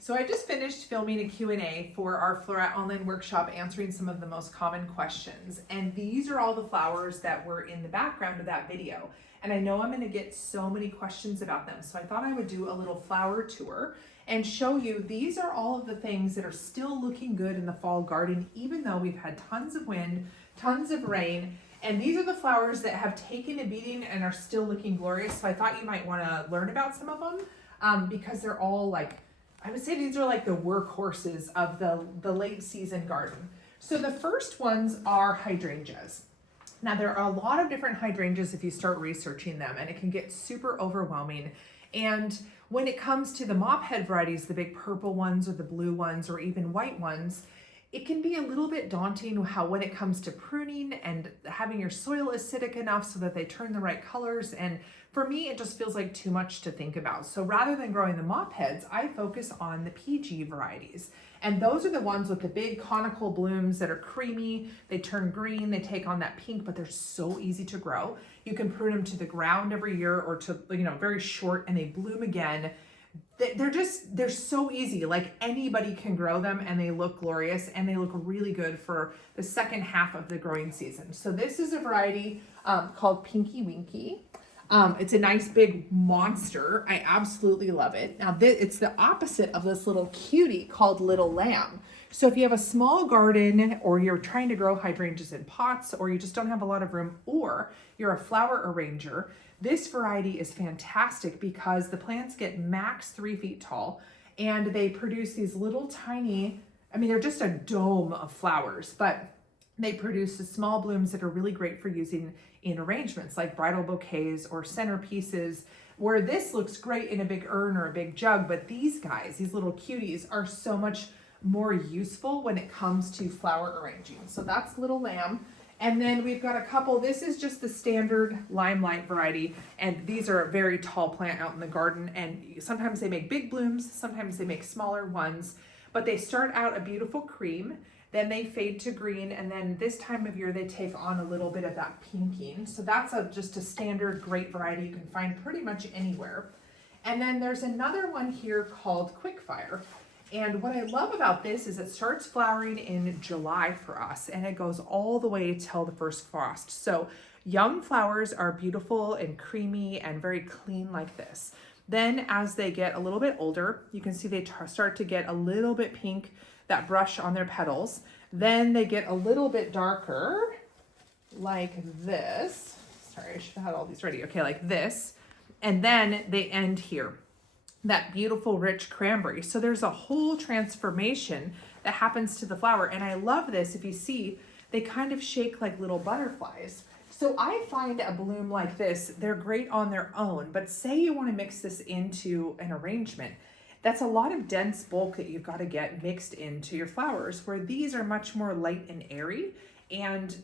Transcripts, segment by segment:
So I just finished filming a Q&A for our Floret online workshop, answering some of the most common questions. And these are all the flowers that were in the background of that video. And I know I'm going to get so many questions about them. So I thought I would do a little flower tour and show you these are all of the things that are still looking good in the fall garden, even though we've had tons of wind, tons of rain. And these are the flowers that have taken a beating and are still looking glorious. So I thought you might want to learn about some of them because they're all like, I would say these are like the workhorses of the late season garden. So the first ones are hydrangeas. Now there are a lot of different hydrangeas if you start researching them, and it can get super overwhelming. And when it comes to the mop head varieties, the big purple ones or the blue ones or even white ones, it can be a little bit daunting when it comes to pruning and having your soil acidic enough so that they turn the right colors. And for me, it just feels like too much to think about. So rather than growing the mop heads, I focus on the PG varieties. And those are the ones with the big conical blooms that are creamy. They turn green, they take on that pink, but they're so easy to grow. You can prune them to the ground every year or to, very short, and they bloom again. They're so easy. Like anybody can grow them, and they look glorious, and they look really good for the second half of the growing season. So this is a variety called Pinky Winky. It's a nice big monster. I absolutely love it. Now it's the opposite of this little cutie called Little Lamb. So if you have a small garden, or you're trying to grow hydrangeas in pots, or you just don't have a lot of room, or you're a flower arranger, this variety is fantastic because the plants get max 3 feet tall, and they produce these little tiny, they're just a dome of flowers, but they produce the small blooms that are really great for using in arrangements like bridal bouquets or centerpieces, where this looks great in a big urn or a big jug, but these guys, these little cuties, are so much more useful when it comes to flower arranging. So that's Little Lamb. And then we've got a couple, this is just the standard Limelight variety, and these are a very tall plant out in the garden, and sometimes they make big blooms, sometimes they make smaller ones, but they start out a beautiful cream, then they fade to green, and then this time of year they take on a little bit of that pinking. So that's just a standard great variety you can find pretty much anywhere. And then there's another one here called Quickfire. And what I love about this is it starts flowering in July for us, and it goes all the way till the first frost. So young flowers are beautiful and creamy and very clean like this. Then as they get a little bit older, you can see they start to get a little bit pink, that brush on their petals. Then they get a little bit darker like this. Sorry, I should have had all these ready. Okay, like this. And then they end here. That beautiful rich cranberry. So there's a whole transformation that happens to the flower. And I love this. If you see, they kind of shake like little butterflies. So I find a bloom like this, they're great on their own, but say you want to mix this into an arrangement, that's a lot of dense bulk that you've got to get mixed into your flowers, where these are much more light and airy, and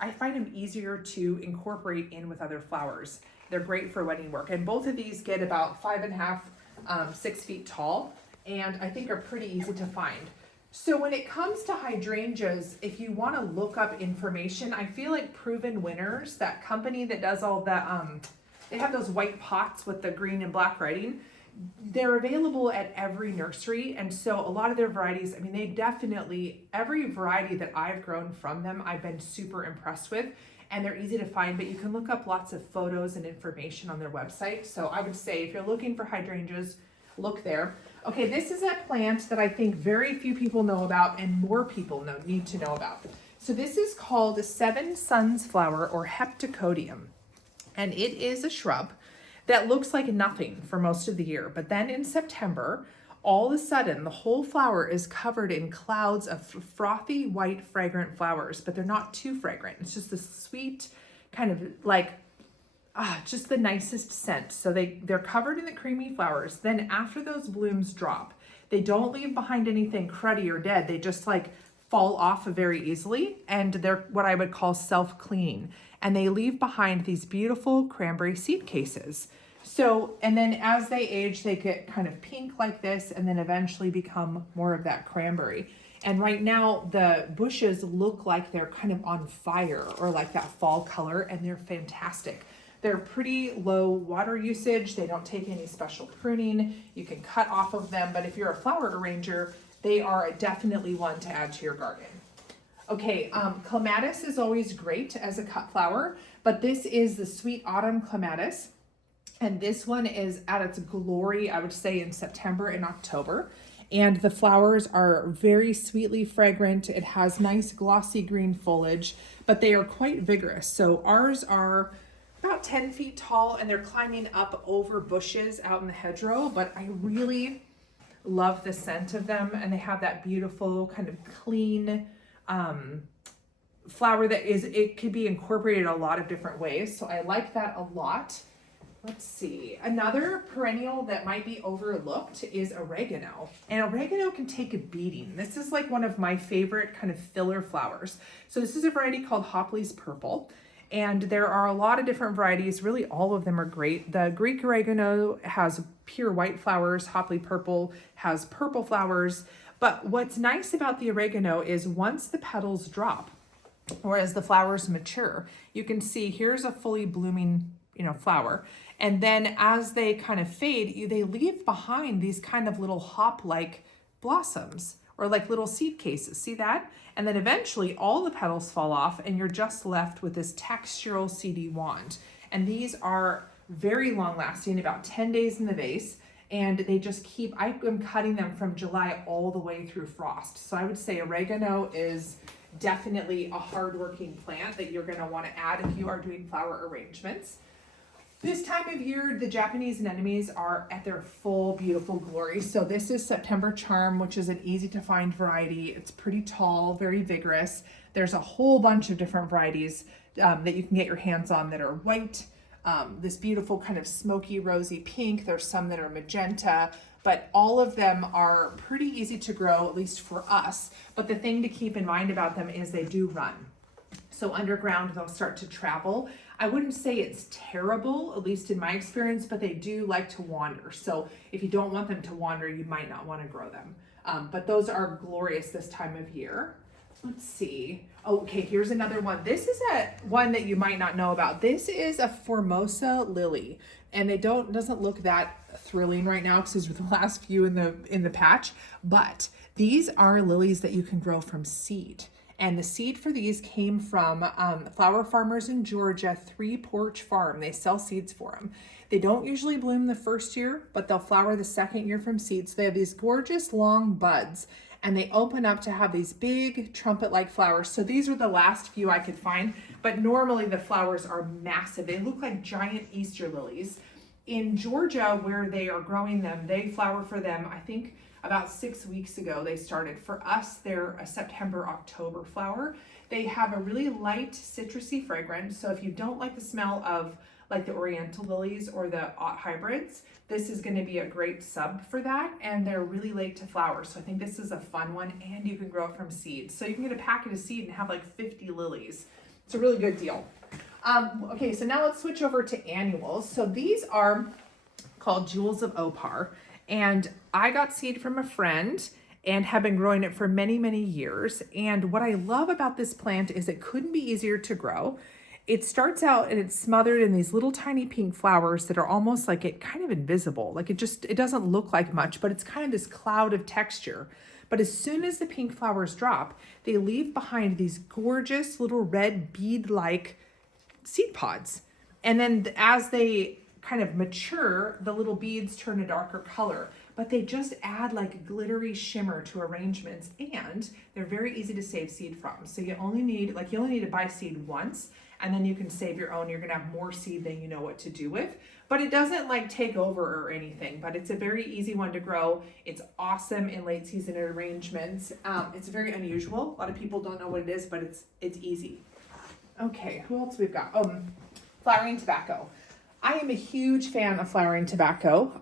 I find them easier to incorporate in with other flowers. They're great for wedding work. And both of these get about 5.5, 6 feet tall, and I think are pretty easy to find. So when it comes to hydrangeas, if you want to look up information, I feel like Proven Winners, that company that does all the, they have those white pots with the green and black writing, they're available at every nursery. And so a lot of their varieties, they definitely, every variety that I've grown from them, I've been super impressed with, and they're easy to find, but you can look up lots of photos and information on their website. So I would say if you're looking for hydrangeas, look there. Okay, this is a plant that I think very few people know about, and more people need to know about. So this is called a Seven Suns flower, or Heptacodium, and it is a shrub that looks like nothing for most of the year. But then in September, all of a sudden, the whole flower is covered in clouds of frothy, white, fragrant flowers, but they're not too fragrant. It's just this sweet kind of like, just the nicest scent. So they're covered in the creamy flowers. Then after those blooms drop, they don't leave behind anything cruddy or dead. They just like fall off very easily, and they're what I would call self-cleaning. And they leave behind these beautiful cranberry seed cases. So, and then as they age, they get kind of pink like this, and then eventually become more of that cranberry. And right now the bushes look like they're kind of on fire, or like that fall color, and they're fantastic. They're pretty low water usage. They don't take any special pruning. You can cut off of them, but if you're a flower arranger, they are definitely one to add to your garden. Okay, Clematis is always great as a cut flower, but this is the Sweet Autumn Clematis. And this one is at its glory, I would say, in September and October. And the flowers are very sweetly fragrant. It has nice glossy green foliage, but they are quite vigorous. So ours are about 10 feet tall and they're climbing up over bushes out in the hedgerow, but I really love the scent of them. And they have that beautiful kind of clean flower that it could be incorporated a lot of different ways. So I like that a lot. Let's see. Another perennial that might be overlooked is oregano. And oregano can take a beating. This is like one of my favorite kind of filler flowers. So this is a variety called Hopley's Purple. And there are a lot of different varieties. Really, all of them are great. The Greek oregano has pure white flowers. Hopley Purple has purple flowers. But what's nice about the oregano is once the petals drop, or as the flowers mature, you can see here's a fully blooming, flower. And then as they kind of fade, they leave behind these kind of little hop-like blossoms or like little seed cases. See that? And then eventually all the petals fall off and you're just left with this textural seedy wand. And these are very long lasting, about 10 days in the vase. And they just keep, I am cutting them from July all the way through frost. So I would say oregano is definitely a hardworking plant that you're gonna wanna add if you are doing flower arrangements. This time of year, the Japanese anemones are at their full beautiful glory. So this is September Charm, which is an easy to find variety. It's pretty tall, very vigorous. There's a whole bunch of different varieties that you can get your hands on that are white, this beautiful kind of smoky rosy pink. There's some that are magenta, but all of them are pretty easy to grow, at least for us. But the thing to keep in mind about them is they do run. So underground, they'll start to travel. I wouldn't say it's terrible, at least in my experience, but they do like to wander. So if you don't want them to wander, you might not want to grow them. But those are glorious this time of year. Let's see. Okay, here's another one. This is one that you might not know about. This is a Formosa Lily, and doesn't look that thrilling right now because these were the last few in the patch. But these are lilies that you can grow from seed. And the seed for these came from flower farmers in Georgia, Porch Farm. They sell seeds for them. They don't usually bloom the first year, but they'll flower the second year from seeds. They have these gorgeous long buds, and they open up to have these big trumpet-like flowers. So these are the last few I could find, but normally the flowers are massive. They look like giant Easter lilies. In Georgia, where they are growing them, they flower for them, I think, about 6 weeks ago they started. For us, they're a September, October flower. They have a really light citrusy fragrance. So if you don't like the smell of like the Oriental lilies or the hybrids, this is gonna be a great sub for that. And they're really late to flower. So I think this is a fun one, and you can grow it from seeds. So you can get a packet of seed and have like 50 lilies. It's a really good deal. Okay, so now let's switch over to annuals. So these are called Jewels of Opar. And I got seed from a friend and have been growing it for many, many years. And what I love about this plant is it couldn't be easier to grow. It starts out and it's smothered in these little tiny pink flowers that are almost like kind of invisible. Like it doesn't look like much, but it's kind of this cloud of texture. But as soon as the pink flowers drop, they leave behind these gorgeous little red bead-like seed pods. And then as they kind of mature, the little beads turn a darker color, but they just add like glittery shimmer to arrangements, and they're very easy to save seed from. So you only need to buy seed once, and then you can save your own. You're gonna have more seed than you know what to do with, but it doesn't like take over or anything, but it's a very easy one to grow. It's awesome in late season arrangements. It's very unusual. A lot of people don't know what it is, but it's easy. Okay, who else we've got? Flowering tobacco. I am a huge fan of flowering tobacco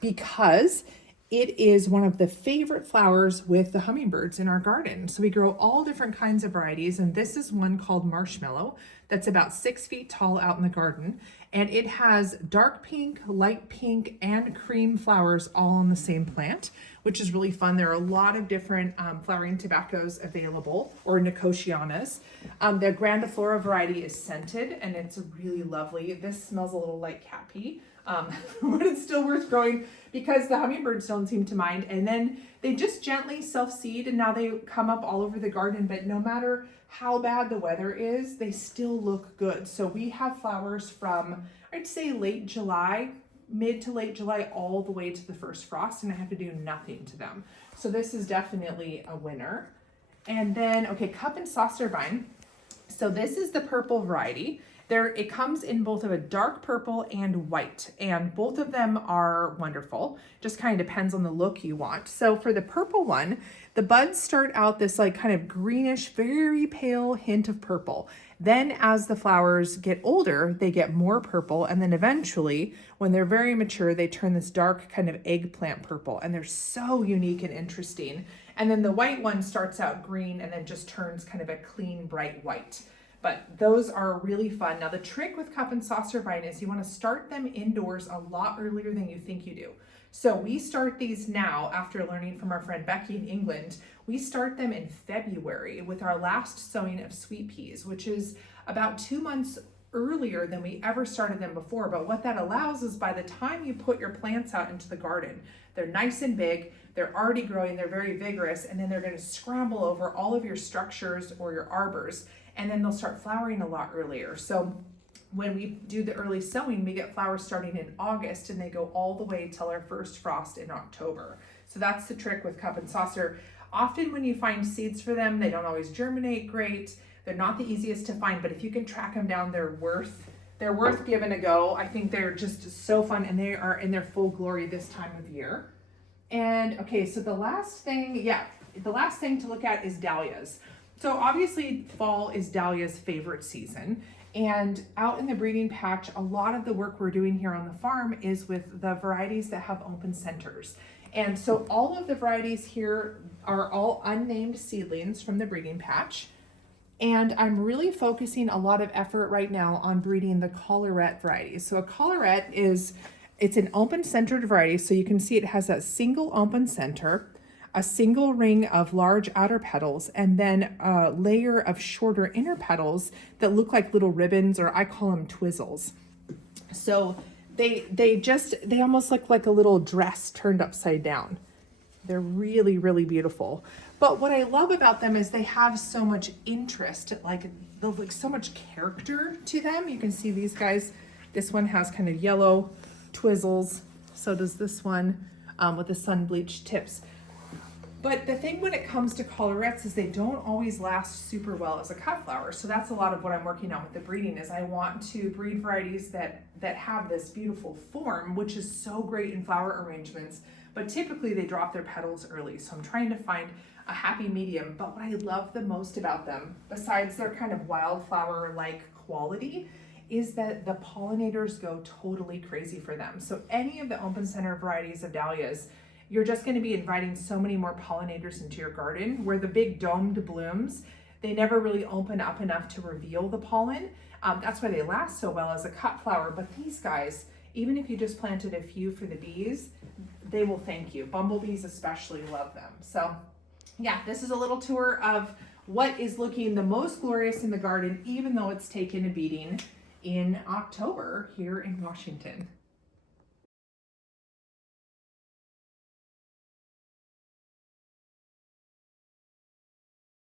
because it is one of the favorite flowers with the hummingbirds in our garden. So we grow all different kinds of varieties, and this is one called Marshmallow that's about 6 feet tall out in the garden. And it has dark pink, light pink, and cream flowers all on the same plant, which is really fun. There are a lot of different flowering tobaccos available, or Nicotianas. The grandiflora variety is scented, and it's really lovely. This smells a little like cat pee, but it's still worth growing because the hummingbirds don't seem to mind. And then they just gently self-seed, and now they come up all over the garden, but no matter how bad the weather is, they still look good. So we have flowers from, I'd say late July, mid to late July, all the way to the first frost, and I have to do nothing to them. So this is definitely a winner. And then, okay, cup and saucer vine. So this is the purple variety. It comes in both of a dark purple and white, and both of them are wonderful. Just kind of depends on the look you want. So for the purple one, the buds start out this like kind of greenish, very pale hint of purple. Then as the flowers get older, they get more purple, and then eventually, when they're very mature, they turn this dark kind of eggplant purple, and they're so unique and interesting. And then the white one starts out green and then just turns kind of a clean, bright white. But those are really fun. Now the trick with cup and saucer vine is you want to start them indoors a lot earlier than you think you do. So we start these now after learning from our friend Becky in England. We start them in February with our last sowing of sweet peas, which is about 2 months earlier than we ever started them before. But what that allows is by the time you put your plants out into the garden, they're nice and big, they're already growing, they're very vigorous, and then they're going to scramble over all of your structures or your arbors, and then they'll start flowering a lot earlier. So when we do the early sowing, we get flowers starting in August, and they go all the way till our first frost in October. So that's the trick with cup and saucer. Often when you find seeds for them, they don't always germinate great. They're not the easiest to find, but if you can track them down, they're worth giving a go. I think they're just so fun, and they are in their full glory this time of year. And okay, so the last thing to look at is dahlias. So obviously fall is dahlia's favorite season, and out in the breeding patch, a lot of the work we're doing here on the farm is with the varieties that have open centers. And so all of the varieties here are all unnamed seedlings from the breeding patch. And I'm really focusing a lot of effort right now on breeding the Floret varieties. So a Floret it's an open centered variety. So you can see it has that single open center, a single ring of large outer petals, and then a layer of shorter inner petals that look like little ribbons, or I call them twizzles. So they almost look like a little dress turned upside down. They're really, really beautiful. But what I love about them is they have so much interest, like so much character to them. You can see these guys. This one has kind of yellow twizzles. So does this one with the sun bleached tips. But the thing when it comes to Florets is they don't always last super well as a cut flower. So that's a lot of what I'm working on with the breeding is I want to breed varieties that have this beautiful form, which is so great in flower arrangements, but typically they drop their petals early. So I'm trying to find a happy medium. But what I love the most about them, besides their kind of wildflower-like quality, is that the pollinators go totally crazy for them. So any of the open center varieties of dahlias, you're just going to be inviting so many more pollinators into your garden, where the big domed blooms, they never really open up enough to reveal the pollen. That's why they last so well as a cut flower. But these guys, even if you just planted a few for the bees, they will thank you. Bumblebees especially love them. So yeah, this is a little tour of what is looking the most glorious in the garden, even though it's taken a beating in October here in Washington.